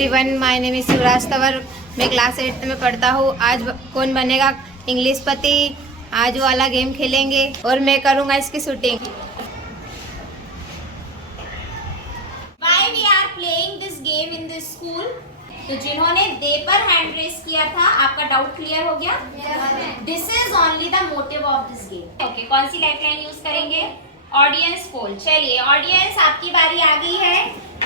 Everyone, my name is युवराज तंवर। मैं class 8 में पढ़ता हूँ। आज कौन बनेगा इंग्लिश पति, आज वाला गेम खेलेंगे और मैं करूँगा इसकी shooting. Why we are playing this game in this school? तो जिन्होंने दे पर हैंड रेस किया था, आपका डाउट क्लियर हो गया? This is only the motive of this game. Okay, कौन सी लाइफलाइन यूज करेंगे? Audience poll. चलिए ऑडियंस, आपकी बारी आ गई है।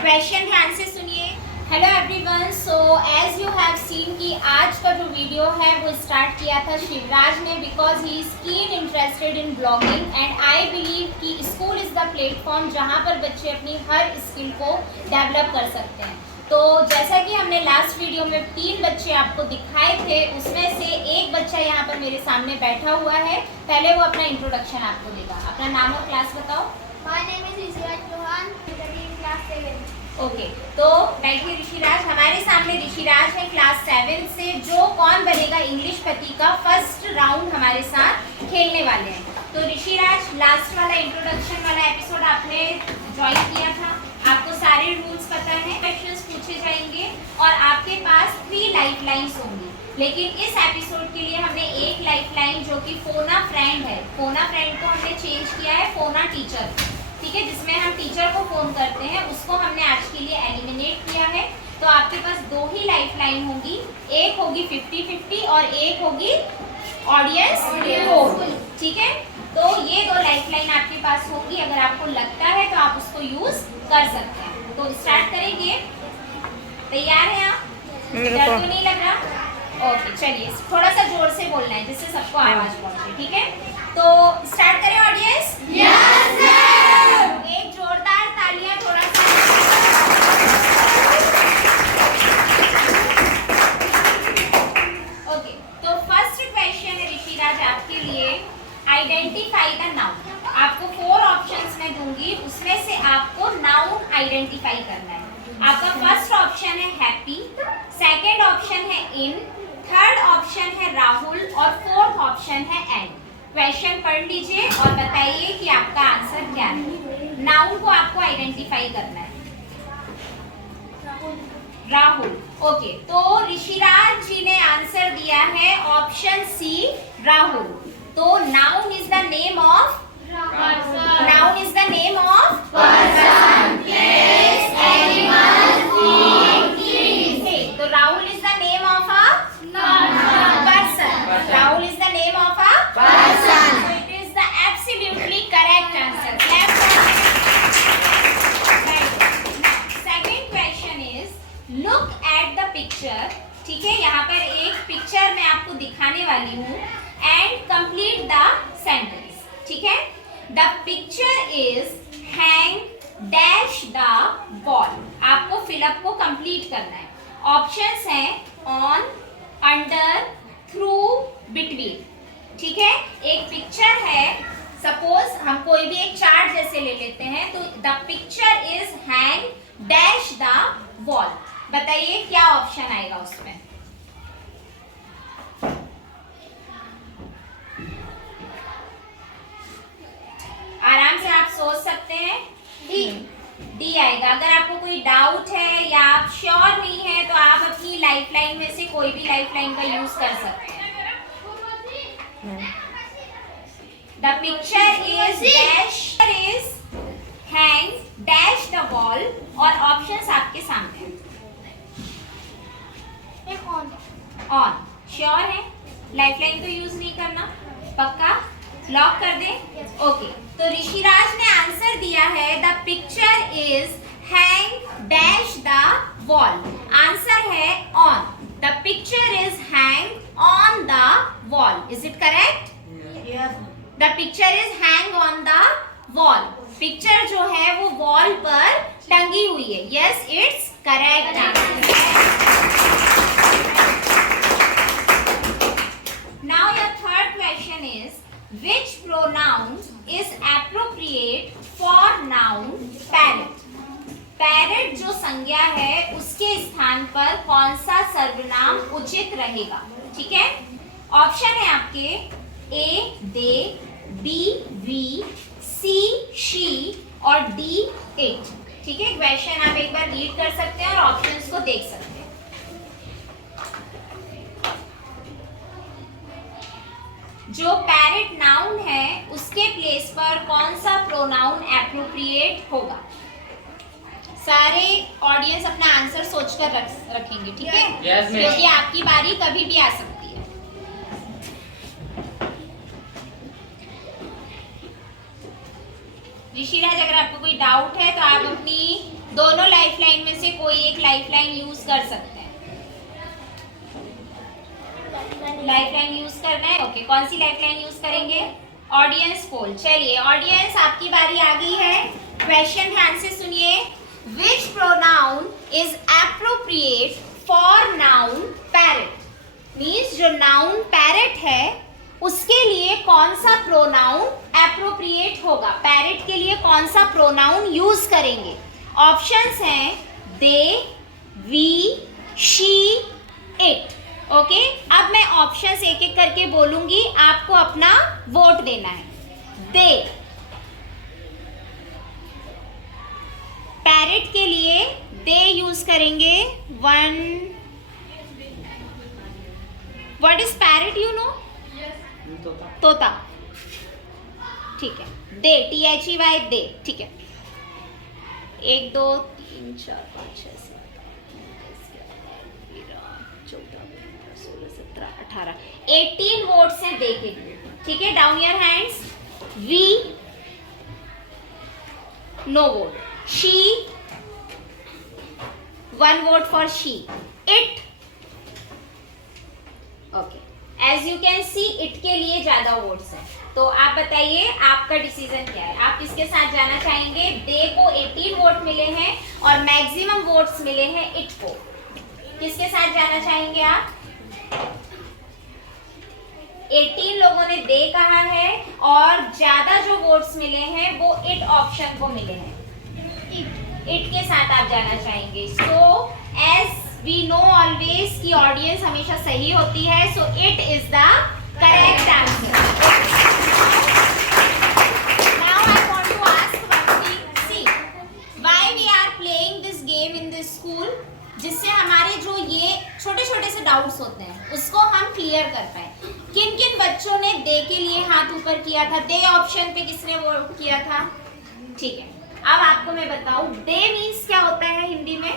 क्वेश्चन ध्यान से सुनिए। Hello everyone, so as you have seen कि आज का जो वीडियो है वो स्टार्ट किया था शिवराज ने, because he is keen interested in blogging and I believe कि स्कूल इज द प्लेटफॉर्म जहाँ पर बच्चे अपनी हर स्किल को डेवलप कर सकते हैं। तो जैसा कि हमने लास्ट वीडियो में 3 बच्चे आपको दिखाए थे, उसमें से एक बच्चा यहाँ पर मेरे सामने बैठा हुआ है। पहले वो अपना इंट्रोडक्शन आपको देगा। अपना नाम और क्लास बताओ। My name is Rishiraj Chauhan, studying class 7. Okay, तो बैठिए ऋषिराज। हमारे सामने ऋषिराज है क्लास 7 से, जो कौन बनेगा इंग्लिश पति का फर्स्ट राउंड हमारे साथ खेलने वाले हैं। तो ऋषिराज, लास्ट वाला इंट्रोडक्शन वाला एपिसोड आपने ज्वाइन किया था, आपको सारे रूल्स पता है। क्वेश्चंस पूछे जाएंगे और आपके पास 3 लाइफलाइंस होंगी, लेकिन इस एपिसोड के लिए हमने एक लाइफलाइन जो कि फोना फ्रेंड है, फोना फ्रेंड को हमने चेंज किया है फोना टीचर, ठीक है, जिसमें हम टीचर को फोन करते हैं, उसको हमने आज के लिए एलिमिनेट किया है। तो आपके पास 2 ही लाइफलाइन होंगी, एक होगी 50-50 और एक होगी ऑडियंस पोल, ठीक है। तो ये 2 लाइफलाइन आपके पास होगी। अगर आपको लगता है तो आप उसको यूज कर सकते हैं। तो स्टार्ट करेंगे। तैयार हैं आप? डर तो नहीं लग रहा? ओके, चलिए थोड़ा सा जोर से बोलना है जिससे सबको आवाज पहुंचे, ठीक है। तो स्टार्ट करें ऑडियंस? Yes sir. एक जोरदार तालियां थोड़ा सा। ओके, तो फर्स्ट क्वेश्चन है ऋषिराज आपके लिए। Identify the noun. आपको 4 ऑप्शंस मैं दूंगी, उसमें से आपको नाउन आइडेंटिफाई करना है। आपका फर्स्ट ऑप्शन है हैप्पी, सेकंड ऑप्शन है इन, थर्ड ऑप्शन है राहुल और फोर्थ ऑप्शन है एंड। क्वेश्चन पढ़ लीजिए और बताइए कि आपका आंसर क्या है। नाउन को आपको आइडेंटिफाई करना है। राहुल। ओके, तो ऋषिराज जी ने आंसर दिया है ऑप्शन सी राहुल। तो noun is the name of noun is the name of person, place, animal, thing. तो Rahul is the name of a person. Rahul is the name of a person. So it is the absolutely correct answer. Clap for it. Second question is look at the picture. ठीक है, यहाँ पर एक picture मैं आपको दिखाने वाली हूँ and complete the sentence. ठीक है, the picture is hang dash the wall. आपको फिलअप को कंप्लीट करना है। ऑप्शंस हैं on, under, through, between। ठीक है, एक पिक्चर है, सपोज हम कोई भी एक चार्ट जैसे ले लेते हैं, तो the picture is hang dash the wall. बताइए क्या ऑप्शन आएगा उसमें। आराम से आप सोच सकते हैं। डी आएगा। अगर आपको कोई डाउट है या आप श्योर नहीं है तो आप अपनी लाइफलाइन में से कोई भी लाइफलाइन का यूज कर सकते हैं। The picture is dash is hang dash the wall और ऑप्शंस आपके सामने। ऑन। श्योर है? लाइफलाइन तो यूज नहीं करना? पक्का? लॉक कर दें? ओके, तो ऋषिराज ने आंसर दिया है the picture is hang dash the wall. Answer है on. The picture is hang on the wall. Is it correct? The picture is hang on the wall. Picture जो है वो वॉल पर टंगी हुई है। Yes, it's correct answer. Now your third question is which pronoun is appropriate for noun parrot? Parrot जो संज्ञा है उसके स्थान पर कौन सा सर्वनाम उचित रहेगा? ठीक है, ऑप्शन है आपके ए दे, बी वी, सी शी और डी इट। ठीक है, क्वेश्चन आप एक बार रीड कर सकते हैं और ऑप्शंस को देख सकते हैं। प्लेस पर कौन सा प्रोनाउन एप्रोप्रिएट होगा? सारे ऑडियंस अपना आंसर सोचकर रखेंगे, ठीक है? Yes, miss. क्योंकि आपकी बारी कभी भी आ सकती है। ऋषिराज, अगर आपको कोई डाउट है तो आप अपनी दोनों लाइफलाइन में से कोई एक लाइफलाइन यूज कर सकते हैं। लाइफलाइन यूज करना है? ओके, कौन सी लाइफलाइन यूज करेंगे? Audience poll. चलिए ऑडियंस, आपकी बारी आ गई है। क्वेश्चन ध्यान से सुनिए। Which pronoun is appropriate for noun parrot? Means जो नाउन पैरेट है उसके लिए कौन सा प्रोनाउन एप्रोप्रिएट होगा? पैरेट के लिए कौन सा प्रोनाउन यूज करेंगे? ऑप्शंस हैं दे, वी, शी, इट। ओके, अब मैं ऑप्शंस एक एक करके बोलूंगी, आपको अपना वोट देना है। दे, पैरेट के लिए दे यूज करेंगे। One, what is parrot? You know? तोता। ठीक है, दे, THEY, दे। ठीक है, 1 2 3 4 5 6 7 8 14 16 17 18 18 वोट्स हैं दे के लिए। ठीक है, down your hands. We, no vote. She, 1 vote for she. It, okay, as you can see it के लिए ज्यादा वोट्स हैं। तो आप बताइए आपका डिसीजन क्या है? आप किसके साथ जाना चाहेंगे? दे को 18 वोट मिले हैं और मैक्सिमम वोट्स मिले हैं इट को। किसके साथ जाना चाहेंगे आप? 18 लोगों ने दे कहा है और ज्यादा जो वोट्स मिले हैं वो इट ऑप्शन को मिले हैं। इट के साथ आप जाना चाहेंगे। So as we know always की ऑडियंस हमेशा सही होती है। So it is the correct answer. Now I want to ask one thing. See, why we are playing this game in this school, जिससे हमारे जो ये छोटे छोटे से डाउट्स होते हैं उसको हम क्लियर कर पाए। किन किन बच्चों ने दे के लिए हाथ ऊपर किया था? दे ऑप्शन पे किसने वोट किया था? ठीक है, अब आपको मैं बताऊं दे मीन्स क्या होता है हिंदी में?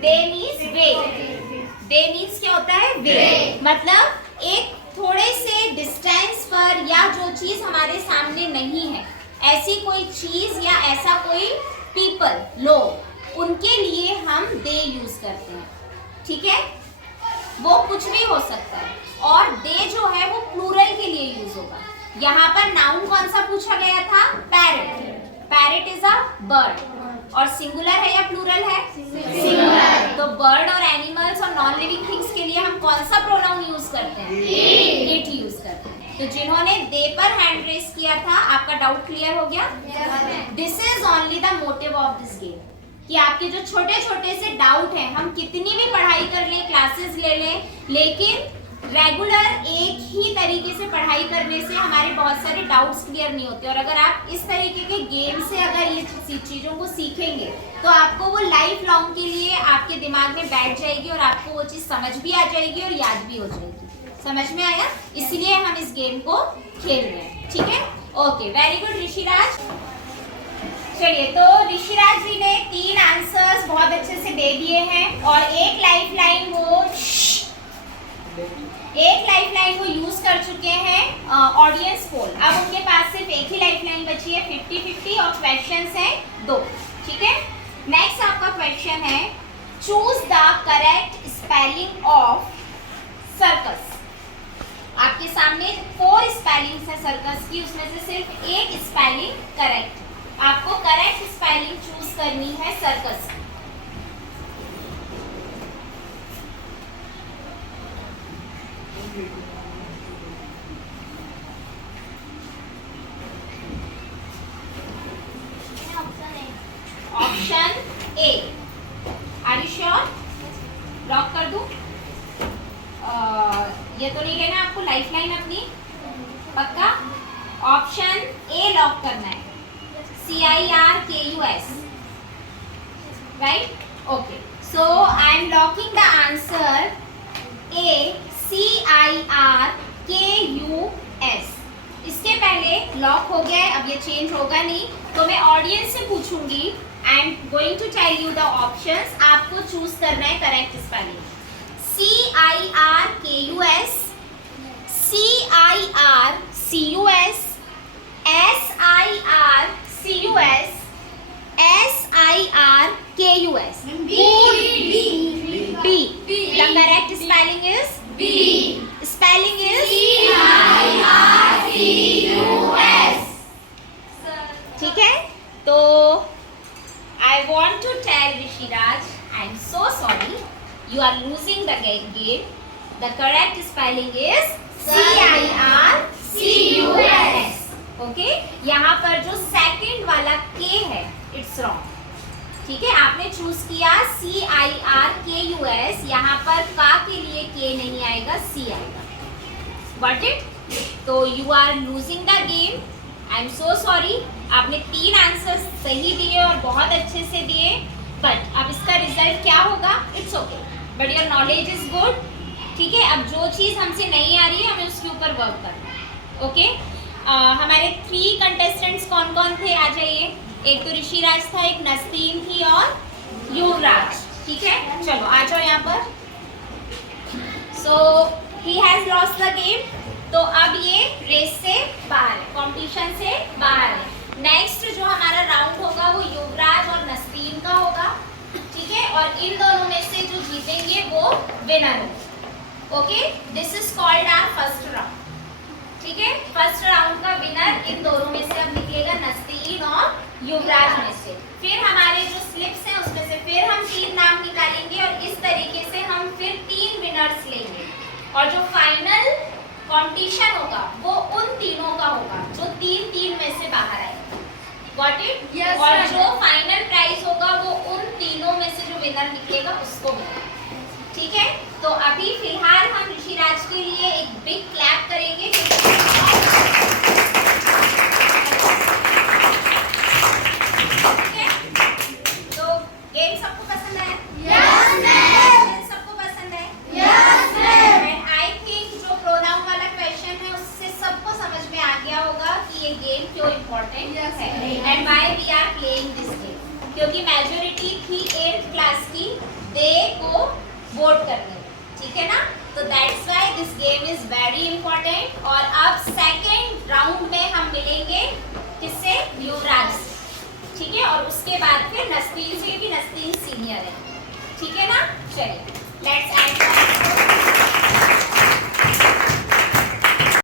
दे मीन्स वे। दे मीन्स क्या होता है? वे। मतलब एक थोड़े से डिस्टेंस पर या जो चीज हमारे सामने नहीं है, ऐसी कोई चीज या ऐसा कोई पीपल, लोग, उनके लिए हम दे यूज करते हैं। ठीक है, वो कुछ भी हो सकता है। और दे जो है वो प्लूरल के लिए यूज होगा। यहाँ पर नाउन कौन सा पूछा गया था? Parrot. Parrot is a bird. और सिंगुलर है या प्लूरल है? सिंगुलर। तो बर्ड और एनिमल्स और नॉन लिविंग थिंग्स के लिए हम कौन सा प्रोनाउन यूज करते हैं? इट यूज करते हैं। तो जिन्होंने दे पर हैंड रेस किया था, आपका डाउट क्लियर हो गया? This is only the motive of this game, कि आपके जो छोटे छोटे से डाउट हैं, हम कितनी भी पढ़ाई कर लें, क्लासेस ले लें, लेकिन रेगुलर एक ही तरीके से पढ़ाई करने से हमारे बहुत सारे डाउट्स क्लियर नहीं होते। और अगर आप इस तरीके के गेम से अगर ये चीज़ों को सीखेंगे तो आपको वो लाइफ लॉन्ग के लिए आपके दिमाग में बैठ जाएगी और आपको वो चीज़ समझ भी आ जाएगी और याद भी हो जाएगी। समझ में आया? इसलिए हम इस गेम को खेल रहे हैं। ठीक है, ओके, वेरी गुड ऋषिराज। चलिए, तो ऋषिराज जी ने 3 आंसर्स बहुत अच्छे से दे दिए हैं और एक लाइफलाइन वो यूज कर चुके हैं ऑडियंस पोल। अब उनके पास सिर्फ एक ही लाइफलाइन बची है, 50-50, और क्वेश्चंस हैं 2। ठीक है, नेक्स्ट आपका क्वेश्चन है, choose the correct spelling of circus. आपके सामने 4 स्पेलिंग्स है सर्कस की, उसमें से सिर्फ एक स्पेलिंग करेक्ट है। आपको करेक्ट स्पेलिंग चूज करनी है सर्कस की। Option A, are you sure? Lock कर दूं? ये तो नहीं कहना आपको लाइफलाइन अपनी? पक्का? ऑप्शन ए लॉक करना है, CIRKUS, right? Okay, so I am locking the answer A, CIRKUS। इसके पहले लॉक हो गया है, अब ये चेंज होगा नहीं, तो मैं ऑडियंस से पूछूंगी and going to tell you the options. आपको चूज करना है correct spelling. CIRKUS, CIRCUS, SIRCUS, SIRKUS. B. The correct spelling is B. Spelling is CIRCUS. ठीक है, तो I want to tell Rishiraj, I'm so sorry, you are losing the game. The correct spelling is CIRCUS. Okay? यहाँ पर जो second वाला K है, it's wrong. ठीक है, आपने चूज किया CIRKUS, यहाँ पर का के लिए K नहीं आएगा, C आएगा. Got it? तो you are losing the game. I'm so sorry. आपने 3 आंसर्स सही दिए और बहुत अच्छे से दिए, बट अब इसका रिजल्ट क्या होगा? It's okay, but your knowledge is good. ठीक है, अब जो चीज़ हमसे नहीं आ रही है हमें उसके ऊपर वर्क करना है. ओके, हमारे 3 कंटेस्टेंट्स कौन कौन थे? आ जाइए. एक तो ऋषिराज था, एक नस्तीन थी और युवराज. ठीक है, चलो आ जाओ यहाँ पर. So he has lost the game. तो अब ये रेस से बाहर है, कॉम्पिटिशन से बाहर है. नेक्स्ट जो हमारा राउंड होगा वो युवराज और नस्तीन का होगा. ठीक है, और इन दोनों में से जो जीतेंगे वो विनर होगा. Okay, this is called our first round. ठीक है, फर्स्ट राउंड का विनर इन दोनों में से अब निकलेगा, नस्तीन और युवराज में से. फिर हमारे जो स्लिप्स हैं उसमें से फिर हम 3 नाम निकालेंगे और इस तरीके से हम फिर 3 विनर्स लेंगे और जो फाइनल कंपटीशन होगा वो उन तीनों का होगा जो 3 में से बाहर आएगा. Got it? Yes, और sir. जो फाइनल प्राइज होगा वो उन तीनों में से जो विनर निकलेगा उसको मिलेगा. ठीक है, तो अभी फिलहाल हम ऋषिराज के लिए एक बिग क्लैप करेंगे. ठीक है, तो गेम सबको पसंद आया? Yes, ma'am. सबको पसंद है? Yes, ma'am. And I think जो प्रोनाउन वाला क्वेश्चन है उससे सबको समझ में आ गया होगा कि ये गेम क्यों इम्पोर्टेंट Yes, है ma'am. And why we are playing this game. क्योंकि मेजॉरिटी थी 8th क्लास की, दे को वोट करने. ठीक है ना, तो that's why this game is very important. और अब सेकेंड राउंड में हम मिलेंगे किससे? युवराज से. ठीक है, और उसके बाद फिर नस्तीन से, क्योंकि नस्तीन सीनियर है. ठीक है ना, चलिए लेट्स एंड